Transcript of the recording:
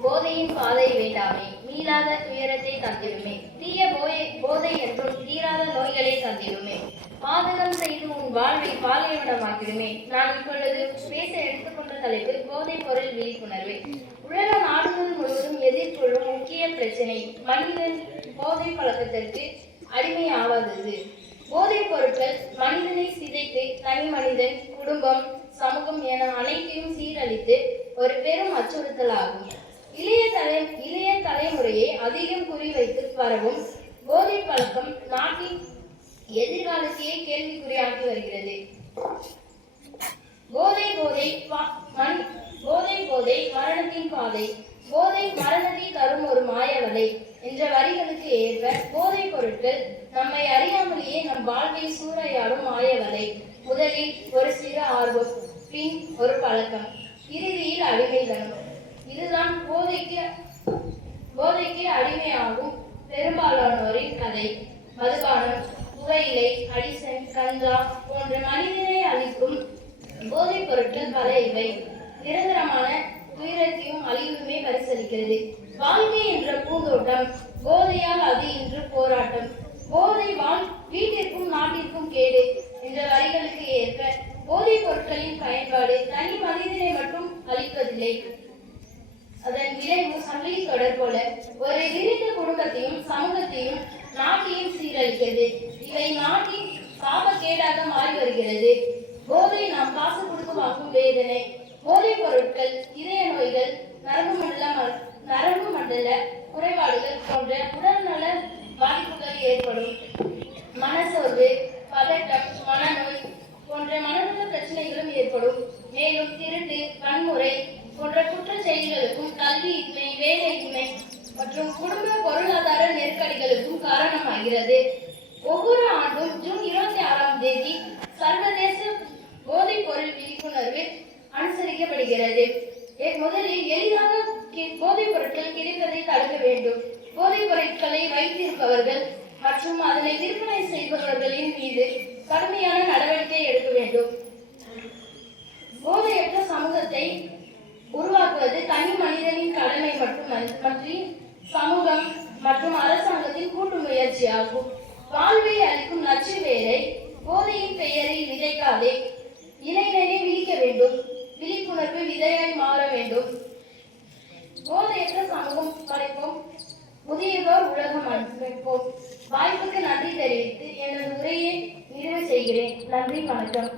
போதையின் பாதை வேண்டாமே, மீளாத துயரத்தை தந்திடுமே. தீய போதை என்றும் தீராத நோய்களை தந்திடுமே. பாதகம் செய்து உன் வாழ்வை பாலைவனமாக்கிடுமே. நான் இப்பொழுது பேச எடுத்துக்கொண்ட தலைப்பு போதை பொருள் விழிப்புணர்வு. உலக நாடுகள் முழுவதும் எதிர்கொள்ளும் முக்கிய பிரச்சனை மனிதன் போதை பழக்கத்திற்கு அடிமையாவாதது. போதைப் பொருட்கள் மனிதனை சிதைத்து தனி மனிதன், குடும்பம், சமூகம் என அனைத்தையும் சீரழித்து ஒரு பெரும் அச்சுறுத்தலாகும். இளைய தலைமுறையை அதிகம் குறிவைத்து பரவும் போதை பழக்கம் நாட்டின் எதிர்காலத்தையே கேள்விக்குறியாக்கி வருகிறது. போதை மரணத்தின் பாதை, போதை மரணத்தை தரும் ஒரு மாயவலை என்ற வரிகளுக்கு ஏற்ப போதைப் பொருட்கள் நம்மை அறியாமலேயே நம் வாழ்வை சூறையாடும் மாயவலை. முதலில் ஒரு சிறு ஆர்வம், பின் ஒரு பழக்கம், இறுதியில் அடிமைதனம். இதுதான் போதைக்கு அடிமையாகும் பெரும்பாலானோரின் கதை. மதுபானம், புகையிலை, அடிசன், கஞ்சா போன்ற மனிதனை அளிக்கும் போதைப் பொருட்கள் பல இவை நிரந்தரமான துயரத்தையும் அழிவுமே பரிசளிக்கிறது. வாழ்க்கை என்ற பூந்தோட்டம், போதையால் அது இன்று போராட்டம். போதை வீட்டிற்கும் நாட்டிற்கும் கேடு என்ற வரிகளுக்கு ஏற்ப போதைப் பொருட்களின் பயன்பாடு தனி மனிதனை மட்டும் அளிப்பதில்லை. அதன் விளைவு சங்கிலி தொடர் போல ஒரு விரிந்த குடும்பத்தையும் சமூகத்தையும் நாட்டையும் சீரழிக்கிறது. இவை நாட்டின் சாபக்கேடாக மாறி வருகிறது. போதை நாம் காசு கொடுத்து வாங்கும் வேதனை. போதைப் பொருட்கள் இதய நோய்கள், நரம்பு மண்டல குறைபாடுகள் போன்ற உடல்நல பாதிப்புகள் ஏற்படும். மனசோர்வு, பதட்டம், மனநோய் போன்ற மனநல பிரச்சனைகளும் ஏற்படும். மேலும் திருட்டு, வன்முறை போன்ற குற்ற செயல்களுக்கும், கல்வியின்மை, வேலையின்மை மற்றும் குடும்ப பொருளாதார நெருக்கடிகளுக்கும் காரணமாகிறது. ஒவ்வொரு ஆண்டும் ஜூன் 26ஆம் தேதி சர்வதேச போதைப் பொருள் விழிப்புணர்வு அனுசரிக்கப்படுகிறது. முதலில் எளிதாக போதைப் பொருட்கள் கிடைப்பதை தடுக்க வேண்டும். போதைப் பொருட்களை வைத்திருப்பவர்கள் மற்றும் அதனை விற்பனை செய்பவர்களின் மீது கடுமையான நடவடிக்கை எடுக்க வேண்டும். போதையற்ற சமூகத்தை உருவாக்குவது தனி மனிதனின் கடமை மட்டுமன்றி சமூகம் மற்றும் அரசாங்கத்தின் கூட்டு முயற்சியாகும். வாழ்வை அளிக்கும் நச்சு வேரை போதையின் பெயரில் விதைக்காதே. இளைஞரை விழிக்க வேண்டும். விழிப்புணர்வு விதையாய் மாற வேண்டும். போதையற்ற சமூகம் படைப்போம், முதியதோர் உலகம் அமைப்போம். வாய்ப்புக்கு நன்றி தெரிவித்து எனது உரையை நிறைவு செய்கிறேன். நன்றி, வணக்கம்.